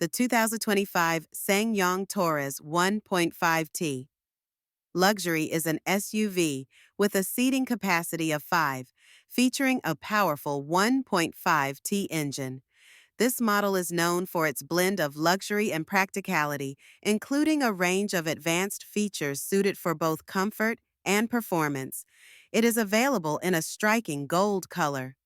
the 2025 SsangYong Torres 1.5T. Luxury is an SUV with a seating capacity of 5, featuring a powerful 1.5T engine. This model is known for its blend of luxury and practicality, including a range of advanced features suited for both comfort and performance. It is available in a striking gold color.